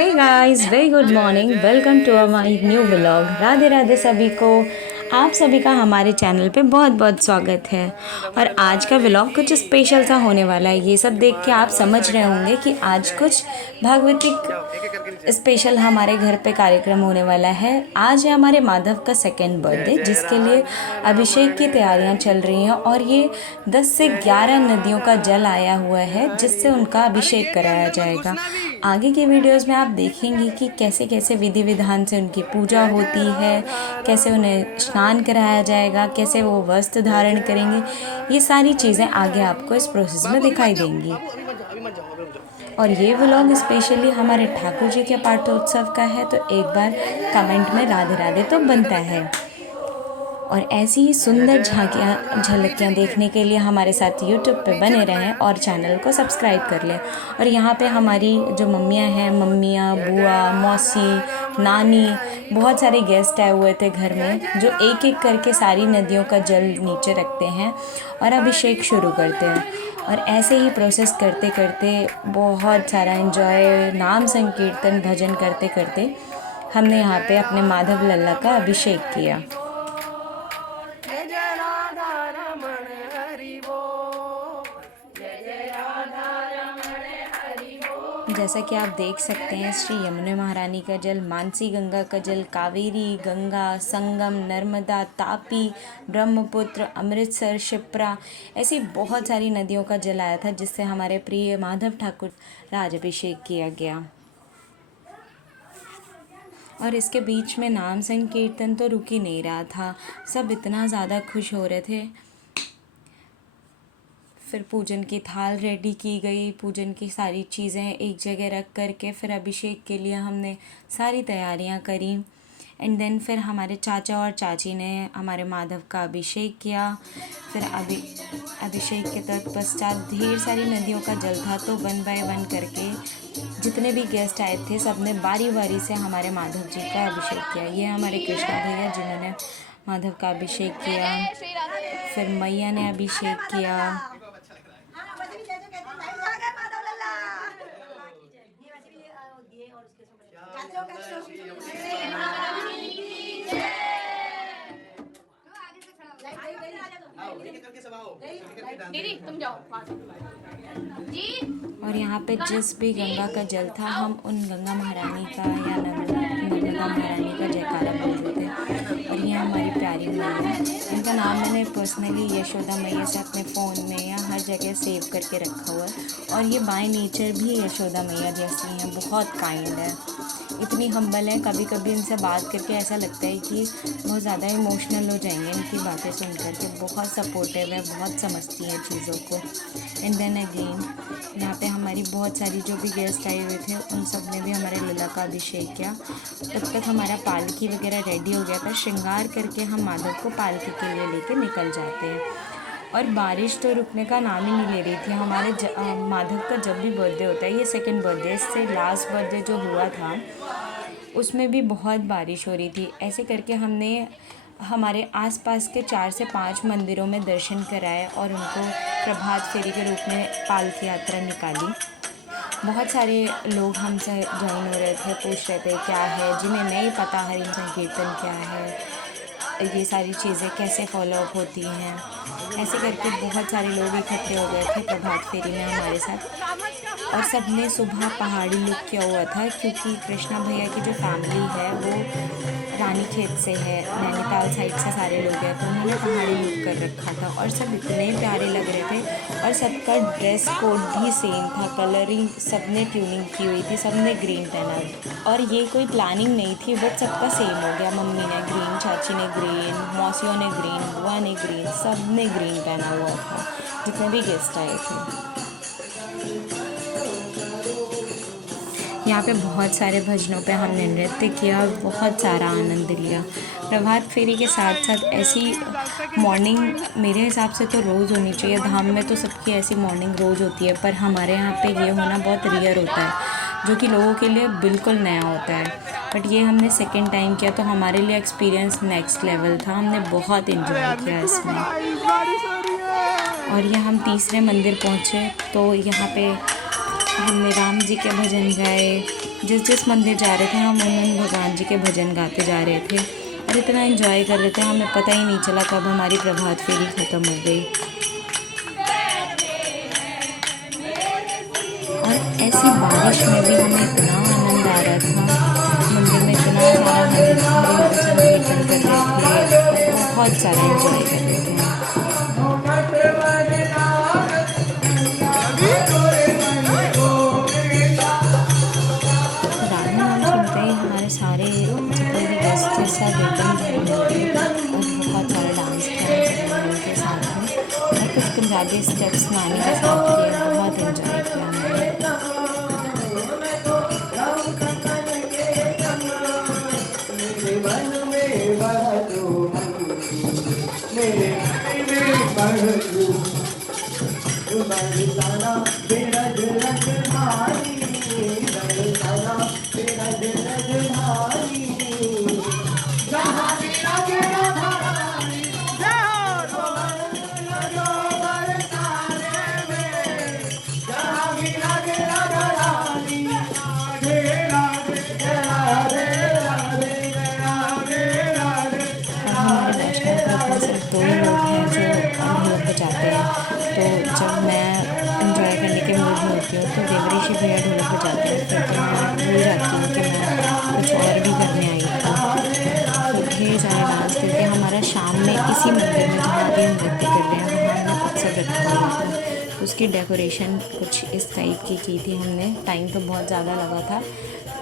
Hey guys, very good morning. Welcome to my new vlog. Radhe Radhe सभी को। आप सभी का हमारे चैनल पे बहुत बहुत स्वागत है। और आज का व्लॉग कुछ स्पेशल सा होने वाला है। ये सब देख के आप समझ रहे होंगे कि आज कुछ भागवतिक स्पेशल हमारे घर पे कार्यक्रम होने वाला है। आज है हमारे माधव का सेकेंड बर्थडे, जिसके लिए अभिषेक की तैयारियां चल रही हैं। और ये 10 से 11 नदियों का जल आया हुआ है, जिससे उनका अभिषेक कराया जाएगा। आगे के वीडियोस में आप देखेंगे कि कैसे कैसे विधि विधान से उनकी पूजा होती है, कैसे उन्हें स्नान कराया जाएगा, कैसे वो वस्त्र धारण करेंगे। ये सारी चीज़ें आगे आपको इस प्रोसेस में दिखाई देंगी। और ये व्लॉग स्पेशली हमारे ठाकुर जी के पाठोत्सव का है, तो एक बार कमेंट में राधे राधे तो बनता है। और ऐसी ही सुंदर झांकियाँ झलकियाँ देखने के लिए हमारे साथ यूट्यूब पे बने रहें और चैनल को सब्सक्राइब कर लें। और यहाँ पे हमारी जो मम्मियाँ हैं, मम्मियाँ, बुआ, मौसी, नानी, बहुत सारे गेस्ट आए हुए थे घर में, जो एक एक करके सारी नदियों का जल नीचे रखते हैं और अभिषेक शुरू करते हैं। और ऐसे ही प्रोसेस करते करते बहुत सारा एंजॉय, नाम संकीर्तन, भजन करते करते हमने यहाँ पे अपने माधव लल्ला का अभिषेक किया। जैसा कि आप देख सकते हैं, श्री यमुना महारानी का जल, मानसी गंगा का जल, कावेरी, गंगा, संगम, नर्मदा, तापी, ब्रह्मपुत्र, अमृतसर, शिप्रा, ऐसी बहुत सारी नदियों का जल आया था, जिससे हमारे प्रिय माधव ठाकुर राजाभिषेक किया गया। और इसके बीच में नाम संकीर्तन तो रुक ही नहीं रहा था। सब इतना ज़्यादा खुश हो रहे थे। फिर पूजन की थाल रेडी की गई, पूजन की सारी चीज़ें एक जगह रख करके फिर अभिषेक के लिए हमने सारी तैयारियां करी। एंड देन फिर हमारे चाचा और चाची ने हमारे माधव का अभिषेक किया। फिर अभिषेक के तत्पश्चात ढेर सारी नदियों का जल था, तो 1 बाय 1 करके जितने भी गेस्ट आए थे, सब ने बारी बारी से हमारे माधव जी का अभिषेक किया। ये हमारे कृष्णा भैया, जिन्होंने माधव का अभिषेक किया। फिर मैया ने अभिषेक किया। दीदी तुम जाओ जी। और यहाँ पे जिस भी गंगा का जल था, हम उन गंगा महारानी का या नर्मदा महारानी का जयकारा बोलते थे। और ये हमारी प्यारी मैया, इनका नाम मैंने पर्सनली यशोदा मैया से अपने फ़ोन में या हर जगह सेव करके रखा हुआ है। और ये बाय नेचर भी यशोदा मैया जैसी हैं, बहुत काइंड है, इतनी हम्बल है। कभी कभी इनसे बात करके ऐसा लगता है कि बहुत ज़्यादा इमोशनल हो जाएंगे इनकी बातें सुन करके। बहुत सपोर्टिव है, बहुत समझती हैं चीज़ों को। एंड देन अगेन यहाँ पे हमारी बहुत सारी जो भी गेस्ट आए हुए थे, उन सब ने भी हमारे लल्ला का अभिषेक किया। तब तक हमारा पालकी वगैरह रेडी हो गया था। श्रृंगार करके हम माधव को पालकी के लिए लेके निकल जाते हैं। और बारिश तो रुकने का नाम ही नहीं ले रही थी। हमारे माधव का जब भी बर्थडे होता है, ये सेकंड बर्थडे, इससे लास्ट बर्थडे जो हुआ था उसमें भी बहुत बारिश हो रही थी। ऐसे करके हमने हमारे आसपास के 4 से 5 मंदिरों में दर्शन कराए और उनको प्रभात फेरी के रूप में पालकी यात्रा निकाली। बहुत सारे लोग हमसे ज्वाइन हो रहे थे, पूछ रहे थे क्या है, जिन्हें नहीं पता हरिम संकीर्तन क्या है, ये सारी चीज़ें कैसे फॉलोअप होती हैं। ऐसे करके बहुत सारे लोग इकट्ठे हो गए थे प्रभात फेरी में हमारे साथ। और सब ने सुबह पहाड़ी लुक किया हुआ था, क्योंकि कृष्णा भैया की जो फैमिली है वो रानीखेत से है, नैनीताल साइड से सारे लोग हैं, तो उन्होंने पहाड़ी लुक कर रखा था। और सब इतने प्यारे लग रहे थे। और सबका ड्रेस कोड भी सेम था, कलरिंग सब ने ट्यूनिंग की हुई थी, सब ने ग्रीन पहना। और ये कोई प्लानिंग नहीं थी, बट सबका सेम हो गया। मम्मी ने ग्रीन, चाची ने ग्रीन, मौसियों ने ग्रीन, बुआ ने ग्रीन, सब ने ग्रीन पहना हुआ था, जितने भी गेस्ट आए थे। यहाँ पे बहुत सारे भजनों पे हमने नृत्य किया और बहुत सारा आनंद लिया। प्रभात फेरी के साथ साथ ऐसी मॉर्निंग मेरे हिसाब से तो रोज़ होनी चाहिए। धाम में तो सबकी ऐसी मॉर्निंग रोज़ होती है, पर हमारे यहाँ पे ये होना बहुत रेयर होता है, जो कि लोगों के लिए बिल्कुल नया होता है। बट ये हमने सेकंड टाइम किया, तो हमारे लिए एक्सपीरियंस नेक्स्ट लेवल था। हमने बहुत इन्जॉय किया इसमें। और ये हम तीसरे मंदिर पहुँचे, तो यहाँ पे हमने राम जी के भजन गाए, जिस जिस मंदिर जा रहे थे हम उन भगवान जी के भजन गाते जा रहे थे और इतना एंजॉय कर रहे थे, हमें पता ही नहीं चला कब हमारी प्रभात फेरी ख़त्म हो गई। और ऐसी बारिश में भी हमें इतना आनंद आ रहा था, मंदिर में इतना सारा हरे नाम संकीर्तन कर रहे थे, बहुत सारा एंजॉय कर रहे थे। राधा नाम सुनते ही हमारे सारे जितने भी गेस्ट थे सब एकदम झूम उठे और बहुत सारा डांस किया उनके साथ में, और कुछ पंजाबी स्टेप्स नानी के साथ किए, बहुत एंजॉय किया हमने। दो ही लोग हैं जो ढोलक बजाते हैं, तो जब मैं एंजॉय करने के मूड में होती हूँ तो देवऋषि भैया ढोलक बजाते हैं, फिर तो मैं भूल जाती हूँ कि मैं कुछ और भी करने आई थी। तो ढेर सारे डांस करके हमारा शाम में इसी मंदिर में जहाँ भी हम नृत्य कर रहे हैं वहाँ हमने अक्सर रखा हुआ था। उसकी डेकोरेशन कुछ इस टाइप की थी हमने। टाइम तो बहुत ज़्यादा लगा था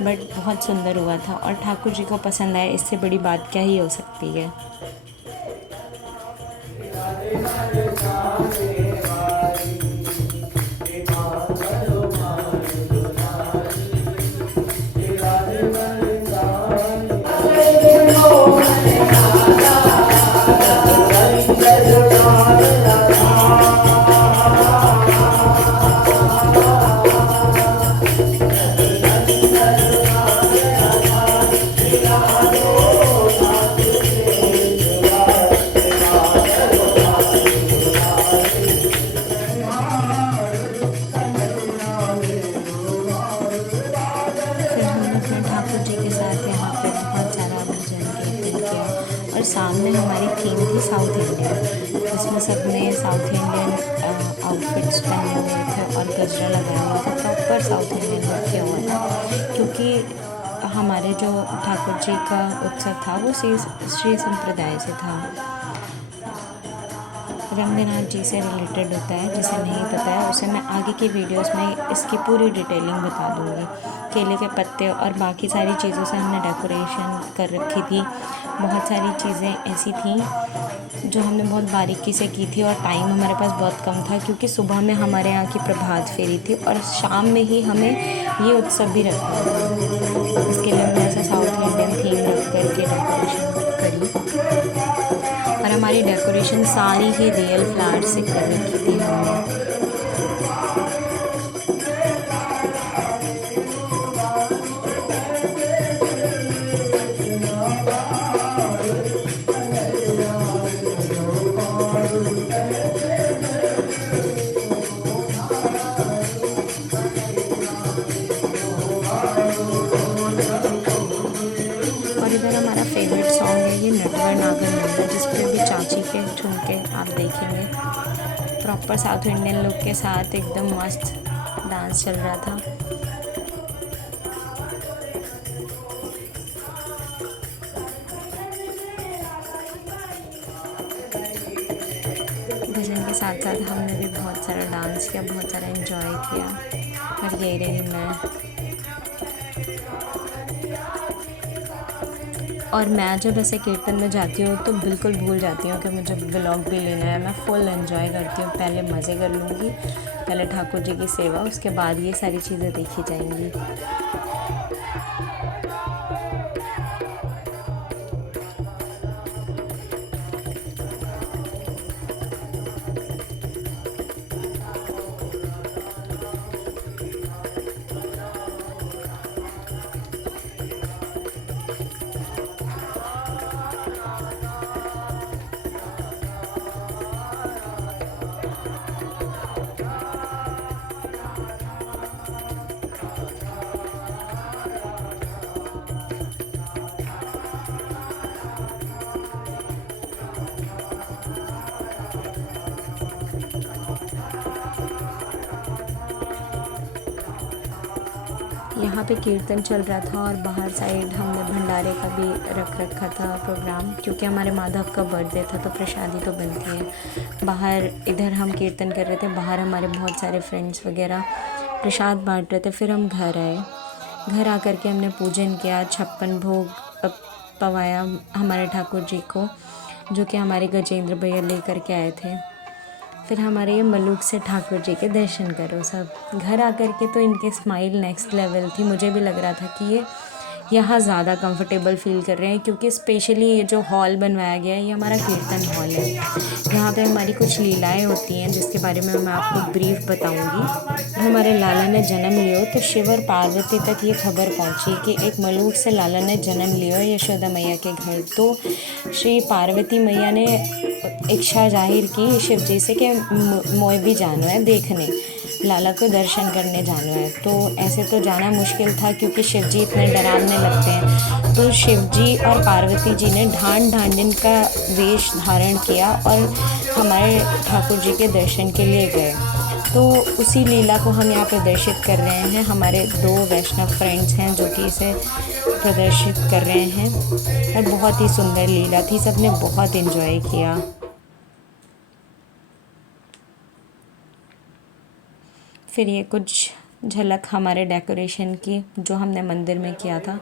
बट बहुत सुंदर हुआ था और ठाकुर जी को पसंद आया, इससे बड़ी बात क्या ही हो सकती है। और सामने हमारी थीम थी साउथ इंडियन, जिसमें सब ने साउथ इंडियन आउटफिट्स पहने हुए थे और गजरा लगाया हुआ था, प्रॉपर साउथ इंडियन लुक किया हुआ था। क्योंकि हमारे जो ठाकुर जी का उत्सव था वो श्री संप्रदाय से था, रंगनाथ जी से रिलेटेड होता है। जिसे नहीं पता है उसे मैं आगे की वीडियोस में इसकी पूरी डिटेलिंग बता दूँगी। केले के पत्ते और बाकी सारी चीज़ों से हमने डेकोरेशन कर रखी थी। बहुत सारी चीज़ें ऐसी थी जो हमने बहुत बारीकी से की थी और टाइम हमारे पास बहुत कम था, क्योंकि सुबह में हमारे यहाँ की प्रभात फेरी थी और शाम में ही हमें ये उत्सव भी रखा था। इसके लिए हमने ऐसा साउथ इंडियन थीम रख करके डेकोरेशन करी और हमारी डेकोरेशन सारी ही रियल फ्लावर से कर रखी थी हमने। और इधर हमारा फेवरेट सॉन्ग है ये नटवर नागर नंदा, जिस पर भी चाची के ठुमके आप देखेंगे। प्रॉपर साउथ इंडियन लुक के साथ एकदम मस्त डांस चल रहा था। भजन के साथ साथ हमने भी बहुत सारा डांस किया, बहुत सारा एंजॉय किया। और ये रही मैं। और मैं जब ऐसे कीर्तन में जाती हूँ तो बिल्कुल भूल जाती हूँ कि मुझे व्लॉग भी लेना है। मैं फुल एंजॉय करती हूँ, पहले मज़े कर लूँगी, पहले ठाकुर जी की सेवा, उसके बाद ये सारी चीज़ें देखी जाएंगी। यहाँ पे कीर्तन चल रहा था और बाहर साइड हमने भंडारे का भी रख रखा था प्रोग्राम, क्योंकि हमारे माधव का बर्थडे था तो प्रसादी तो बनती है। बाहर इधर हम कीर्तन कर रहे थे, बाहर हमारे बहुत सारे फ्रेंड्स वगैरह प्रसाद बांट रहे थे। फिर हम घर आए, घर आकर के हमने पूजन किया, 56 भोग पवाया हमारे ठाकुर जी को, जो कि हमारे गजेंद्र भैया लेकर के आए थे। फिर हमारे ये मलूक से ठाकुर जी के दर्शन करो सब। घर आकर के तो इनके स्माइल नेक्स्ट लेवल थी। मुझे भी लग रहा था कि ये यहाँ ज़्यादा कंफर्टेबल फील कर रहे हैं, क्योंकि स्पेशली ये जो हॉल बनवाया गया है ये हमारा कीर्तन हॉल है। यहाँ पे हमारी कुछ लीलाएं होती हैं जिसके बारे में मैं आपको ब्रीफ बताऊंगी। हमारे लाला ने जन्म लियो तो शिव और पार्वती तक ये खबर पहुंची कि एक मलूक से लाला ने जन्म लियो यशोदा मैया के घर। तो श्री पार्वती मैया ने इच्छा जाहिर की शिव जी से कि मोए भी जानो है देखने, लाला को दर्शन करने जाना है। तो ऐसे तो जाना मुश्किल था क्योंकि शिव जी इतने डरावने लगते हैं। तो शिव जी और पार्वती जी ने ढांढिन का वेश धारण किया और हमारे ठाकुर जी के दर्शन के लिए गए। तो उसी लीला को हम यहाँ प्रदर्शित कर रहे हैं। हमारे 2 वैष्णव फ्रेंड्स हैं जो कि इसे प्रदर्शित कर रहे हैं और बहुत ही सुंदर लीला थी, सबने बहुत एंजॉय किया। फिर ये कुछ झलक हमारे डेकोरेशन की जो हमने मंदिर में किया था।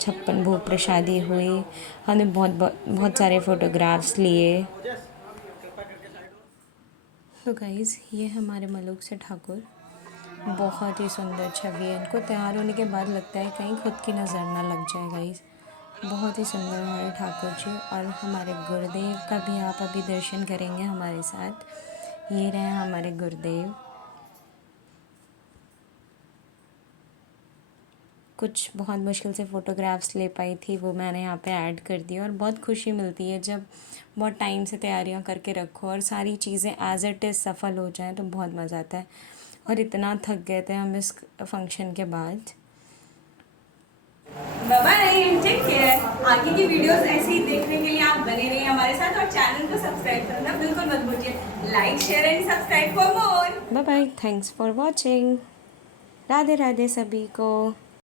56 भोग प्रसादी हुई, हमने बहुत सारे फ़ोटोग्राफ्स लिए। तो गाइज़ ये हमारे मलूक से ठाकुर, बहुत ही सुंदर छवि है। इनको तैयार होने के बाद लगता है कहीं खुद की नज़र ना लग जाए। गाइज़ बहुत ही सुंदर हमारे ठाकुर जी। और हमारे गुरुदेव का भी आप अभी दर्शन करेंगे हमारे साथ। ये रहे हमारे गुरुदेव। कुछ बहुत मुश्किल से फ़ोटोग्राफ्स ले पाई थी, वो मैंने यहाँ पे ऐड कर दी। और बहुत खुशी मिलती है जब बहुत टाइम से तैयारियाँ करके रखो और सारी चीज़ें एज़ इट इज़ सफल हो जाएं तो बहुत मज़ा आता है। और इतना थक गए थे हम इस फंक्शन के बाद। Bye bye, take care. आगे की वीडियोस ऐसे ही देखने के लिए आप बने रहिए हमारे साथ और चैनल को सब्सक्राइब करना बिल्कुल मत भूलिए। Like share and subscribe for more. Bye bye, thanks for watching. Radhe Radhe सभी को।